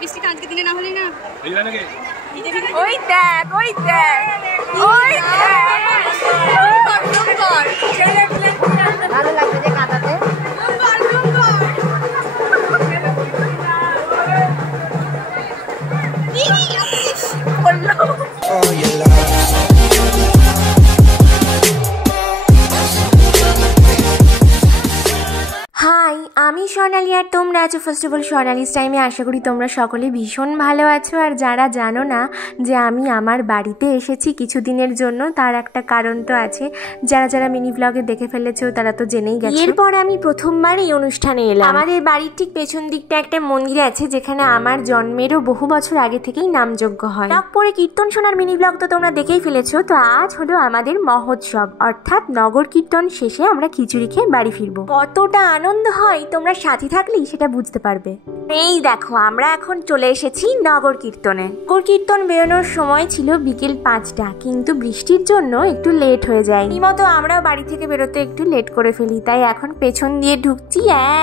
বৃষ্টি আজকে দিনে না হলেই না। ওই দেখ ওই দেখ ওই ভালো লাগবে যে কাঁদাতে। হাই, আমি স্বর্ণালী আর তোমরা আছো ফার্স্ট অফ অল স্বর্ণালীস টাইমে। আশা করি তোমরা সকলে ভীষণ ভালো আছো। আর যারা জানো না যে আমি আমার বাড়িতে এসেছি কিছুদিনের জন্য, তার একটা কারণ তো আছে। যারা যারা মিনি ব্লগে দেখে ফেলেছো তারা তো জেনেই গেছো। এরপর আমি প্রথমবার এই অনুষ্ঠানে এলাম। আমাদের বাড়ির ঠিক পেছন দিকটা একটা মন্দির আছে যেখানে আমার জন্মেরও বহু বছর আগে থেকেই নামযজ্ঞ হয়। ব্লগ পরে কীর্তন শোনার মিনি ব্লগ তো তোমরা দেখেই ফেলেছো। তো আজ হলো আমাদের মহোৎসব, অর্থাৎ নগর কীর্তন শেষে আমরা খিচুড়ি খেয়ে বাড়ি ফিরবো। কতটা আনন্দ হয় তোমরা সাথে থাকলেই সেটা বুঝতে পারবে। এই দেখো আমরা এখন চলে এসেছি নগর কীর্তনে। নগর কীর্তন বেরোনোর সময় ছিল বিকেল 5টা, কিন্তু বৃষ্টির জন্য একটু লেট হয়ে যায়। এই মতো আমরাও বাড়ি থেকে বেরোতে একটু লেট করে ফেলি, তাই এখন পেছন দিয়ে ঢুকছি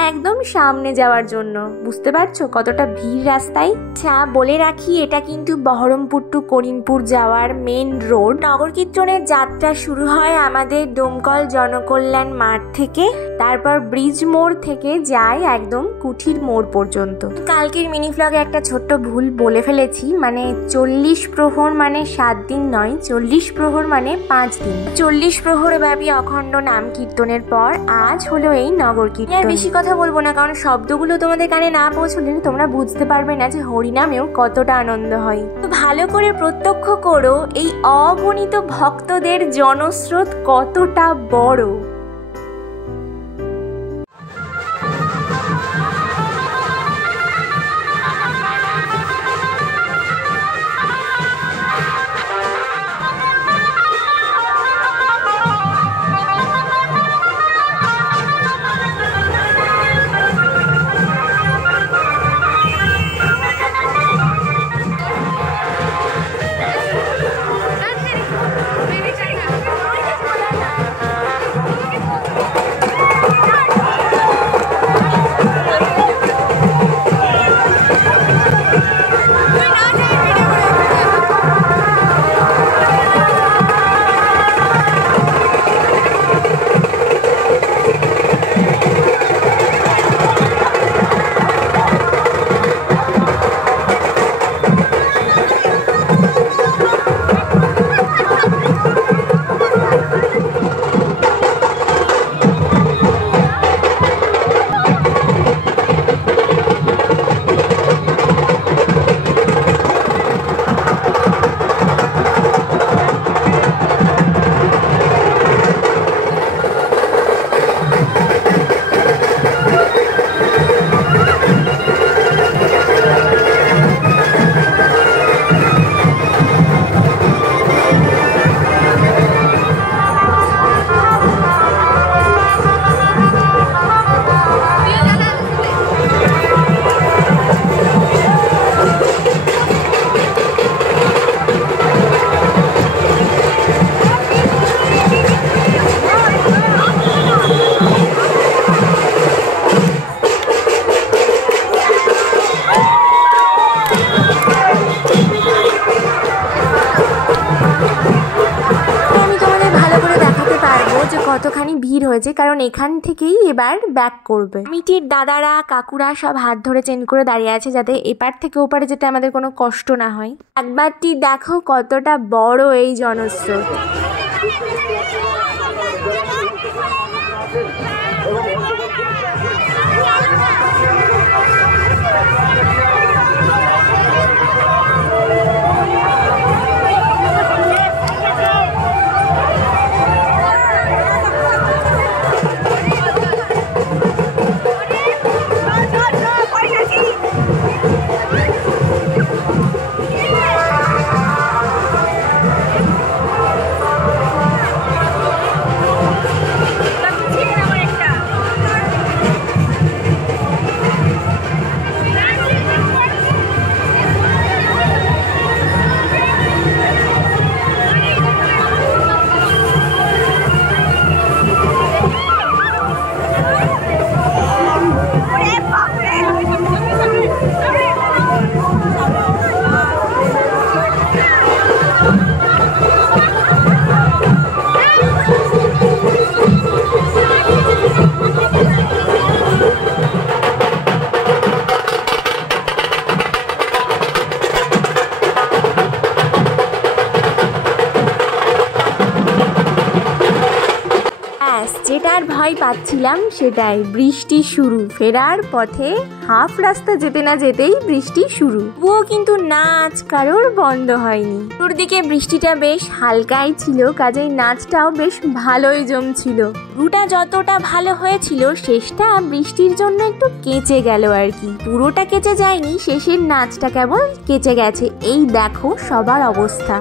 একদম সামনে যাওয়ার জন্য। বুঝতে পারছো কতটা ভিড় রাস্তায়। আচ্ছা বলে রাখি, এটা কিন্তু বহরমপুর টু করিমপুর যাওয়ার মেন রোড। নগর কীর্তনের যাত্রা শুরু হয় আমাদের দমকল জনকল্যাণ মাঠ থেকে, তারপর ব্রিজ মোড় থেকে যায় একদম কুঠির মোড় পর্যন্ত। কালকের মিনি ব্লগে একটা ছোট্ট ভুল বলে ফেলেছি, মানে 40 প্রহর মানে 7 দিন নয়, 40 প্রহর মানে 5 দিন। 40 প্রহর ব্যাপী অখণ্ড নাম কীর্তনের পর আজ হলো এই নগর কীর্তন। আর বেশি কথা বলবো না, কারণ শব্দগুলো তোমাদের কানে না পৌঁছলে তোমরা বুঝতে পারবে না যে হরিনামেও কতটা আনন্দ হয়। তো ভালো করে প্রত্যক্ষ করো এই অগণিত ভক্তদের জনস্রোত কতটা বড়। কতখানি ভিড় হয়েছে, কারণ এখান থেকেই এবার ব্যাক করবে। কমিটির দাদারা কাকুরা সব হাত ধরে চেন করে দাঁড়িয়ে আছে যাতে এপার থেকে ওপারে যেতে আমাদের কোনো কষ্ট না হয়। একবারটি দেখো কতটা বড় এই জনস্রোত। পাচ্ছিলাম সেটাই, বৃষ্টি শুরু। ফেরার পথে হাফ রাস্তা যেতে না যেতেই বৃষ্টি শুরু। ও কিন্তু নাচ কারোর বন্ধ হয়নি। শুরুর দিকে বৃষ্টিটা বেশ হালকাই ছিল, কাজেই নাচটাও বেশ ভালোই জমছিল। শুরুটা যতটা ভালো হয়েছিল শেষটা বৃষ্টির জন্য একটু কেচে গেল আর কি। পুরোটা কেচে যায়নি, শেষের নাচটা কেবল কেচে গেছে। এই দেখো সবার অবস্থা।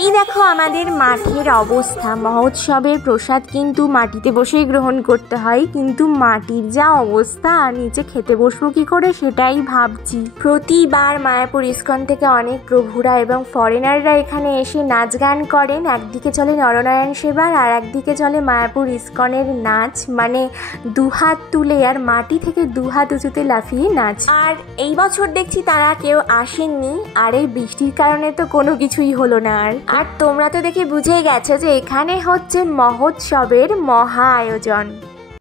এই দেখো আমাদের মাঠের অবস্থা। মহোৎসবের প্রসাদ কিন্তু মাটিতে বসেই গ্রহণ করতে হয়, কিন্তু মাটির যা অবস্থা, নিচে খেতে বসবো কি করে সেটাই ভাবছি। প্রতিবার মায়াপুর ইস্কন থেকে অনেক প্রভুরা এবং ফরেনাররা এখানে এসে নাচ গান করেন। একদিকে চলে নরনারায়ণ সেবার আর একদিকে চলে মায়াপুর ইস্কনের নাচ, মানে দুহাত তুলে আর মাটি থেকে দুহাত উঁচুতে লাফিয়ে নাচ। আর এই বছর দেখছি তারা কেউ আসেননি, আর এই বৃষ্টির কারণে তো কোনো কিছুই হলো না। আর তোমরা তো দেখে বুঝেই গেছো যে এখানে হচ্ছে মহোৎসবের মহা আয়োজন।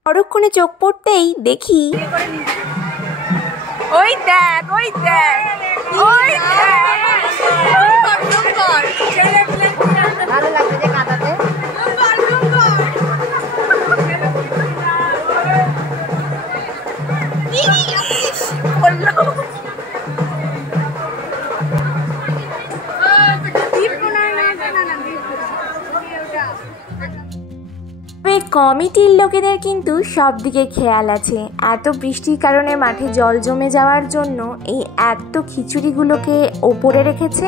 পরক্ষণে চোখ পড়তেই দেখি ওই দেখ ওই দেখ ওই ভালো লাগবে যে কাঁদাতে। কমিটির লোকেদের কিন্তু সব দিকে খেয়াল আছে। এত বৃষ্টির কারণে মাঠে জল জমে যাওয়ার জন্য এই এত খিচুড়িগুলোকে ওপরে রেখেছে,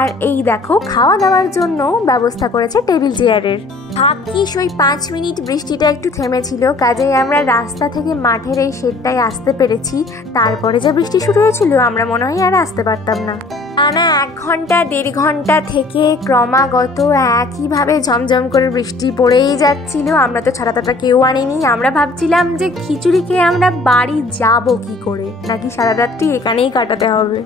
আর এই দেখো খাওয়া দাওয়ার জন্য ব্যবস্থা করেছে টেবিল চেয়ারের। ভাগ্যিস ওই 5 মিনিট বৃষ্টিটা একটু থেমেছিল, কাজেই আমরা রাস্তা থেকে মাঠের এই শেডটায় আসতে পেরেছি। তারপরে যে বৃষ্টি শুরু হয়েছিল আমরা মনে হয় আর আসতে পারতাম না। টানা 1 ঘন্টা 1.5 ঘন্টা থেকে ক্রমাগত একইভাবে ঝমঝম করে বৃষ্টি পড়েই যাচ্ছিল। আমরা তো ছাতাটা কেউ আনিনি। আমরা ভাবছিলাম যে খিচুড়ি খেয়ে আমরা বাড়ি যাব কি করে, নাকি সারা রাত্রি এখানেই কাটাতে হবে।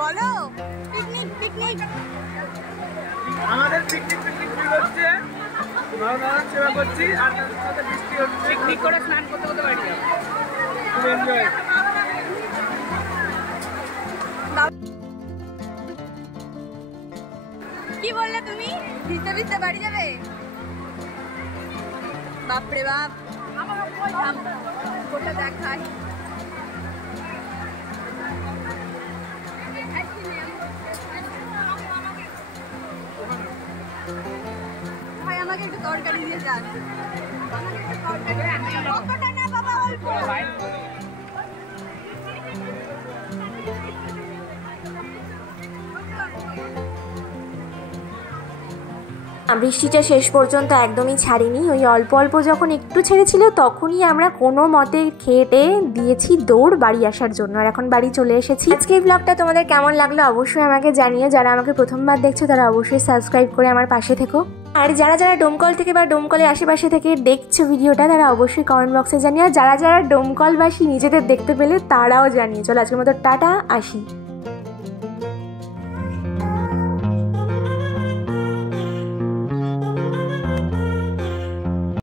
বলো পিকনিক পিকনিক আমাদের পিকনিক হচ্ছে, নরনারায়ণ সেবা করছি আর তার সাথে বৃষ্টি হচ্ছে। পিকনিক করে স্নান করতে করতে বাড়ি যাবো, খুব এনজয়। কি বললে তুমি? ভিজতে ভিজতে বাড়ি যাবে? বাপরে বাপ, ওটা দেখাই। ভাই আমাকে একটু তরকারি দিয়ে যান। কতটা না বাবা, অল্প। বৃষ্টিটা শেষ পর্যন্ত একদমই ছাড়িনি। ওই অল্প অল্প যখন একটু ছেড়েছিল তখনই আমরা কোনো মতে খেয়ে দিয়েছি দৌড় বাড়ি আসার জন্য, আর এখন বাড়ি চলে এসেছি। আজকে এই ব্লগটা তোমাদের কেমন লাগলো অবশ্যই আমাকে জানিও। যারা আমাকে প্রথমবার দেখছো তারা অবশ্যই সাবস্ক্রাইব করে আমার পাশে থেকো, আর যারা যারা ডোমকল থেকে বা ডোমকলের আশেপাশে থেকে দেখছো ভিডিওটা তারা অবশ্যই কমেন্ট বক্সে জানিও। যারা যারা ডোমকলবাসী নিজেদের দেখতে পেলে তারাও জানিয়ে। চলো আজকের মতো টাটা, আসি।